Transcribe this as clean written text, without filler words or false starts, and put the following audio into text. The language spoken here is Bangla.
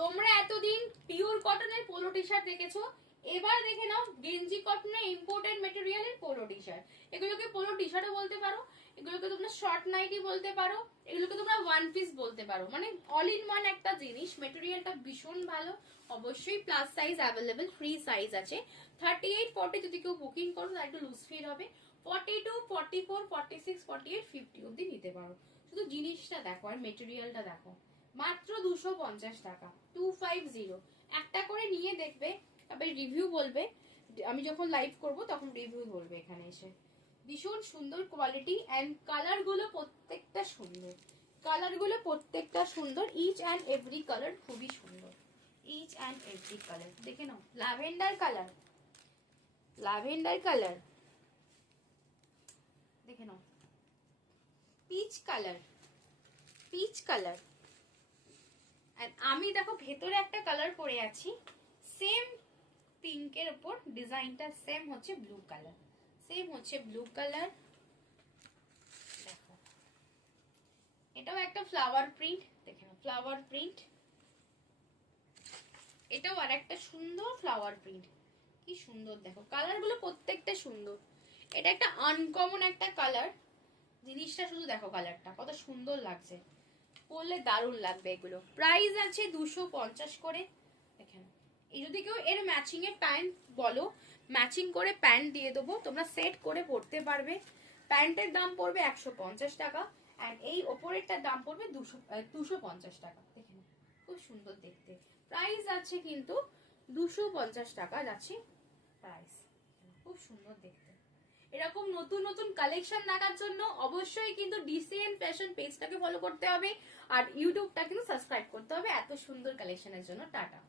তোমরা এতদিন পিওর কটনের পোলো টি শার্ট দেখেছো, এবার দেখে নাও গেঞ্জি কটনের ইম্পোর্টেড মেটেরিয়ালের পোলো টি শার্ট। এগুলোকে পোলো টি শার্টও বলতে পারো, এগুলোকে তোমরা শর্ট নাইটি বলতে পারো, এগুলোকে তোমরা ওয়ান পিস বলতে পারো, মানে অল ইন ওয়ান একটা জিনিস। মেটেরিয়ালটা ভীষণ ভালো। অবশ্যই plus size available, free size আছে। 38, 40 যদি কেউ বুকিং করো তার একটু লুজ ফিট হবে। 42, 44, 46, 48, 50 অব্দি নিতে পারো। শুধু জিনিসটা দেখো আর মেটেরিয়ালটা দেখো, মাত্র 250 টাকা, 250। একটা করে নিয়ে দেখবে, তারপরে রিভিউ বলবে। আমি যখন লাইভ করব তখন রিভিউ বলবে এখানে এসে। ভীষণ সুন্দর কোয়ালিটি এন্ড কালার গুলো প্রত্যেকটা সুন্দর, কালার গুলো প্রত্যেকটা সুন্দর। ইচ অ্যান্ড এভরি কালার খুবই সুন্দর, ইচ অ্যান্ড এভরি কালার। দেখে নাও, ল্যাভেন্ডার কালার, ল্যাভেন্ডার কালার দেখে নাও, পিচ কালার, পিচ কালার। আমি দেখো ভেতরে একটা কালার পরে আছি, সেম পিঙ্কের উপর ডিজাইনটা সেম হচ্ছে ব্লু কালার, সেম হচ্ছে ব্লু কালার। দেখো এটাও একটা ফ্লাওয়ার প্রিন্ট, দেখে নাও ফ্লাওয়ার প্রিন্ট। এটাও আর একটা সুন্দর ফ্লাওয়ার প্রিন্ট, কি সুন্দর দেখো, কালার গুলো প্রত্যেকটা সুন্দর। এটা একটা আনকমন একটা কালার, জিনিসটা শুধু দেখো কালারটা কত সুন্দর লাগছে, পরলে দারুণ লাগবে এগুলো। প্রাইস আছে 250 করে। দেখেন, এই যদি কেউ এর ম্যাচিং এর প্যান্ট বলো, ম্যাচিং করে প্যান্ট দিয়ে দেবো, তোমরা সেট করে পরতে পারবে। প্যান্টের দাম পড়বে 150 টাকা, আর এই ওপরেরটার দাম পড়বে 250 টাকা। দেখেন খুব সুন্দর দেখতে। প্রাইস আছে কিন্তু 250 টাকা যাচ্ছে প্রাইস, খুব সুন্দর দেখতে। এরকম নতুন নতুন কালেকশন দেখার জন্য অবশ্যই কিন্তু ডিসিএন ফ্যাশন পেজটাকে ফলো করতে হবে, আর ইউটিউবটা কিন্তু সাবস্ক্রাইব করতে হবে এত সুন্দর কালেকশনের জন্য। টাটা।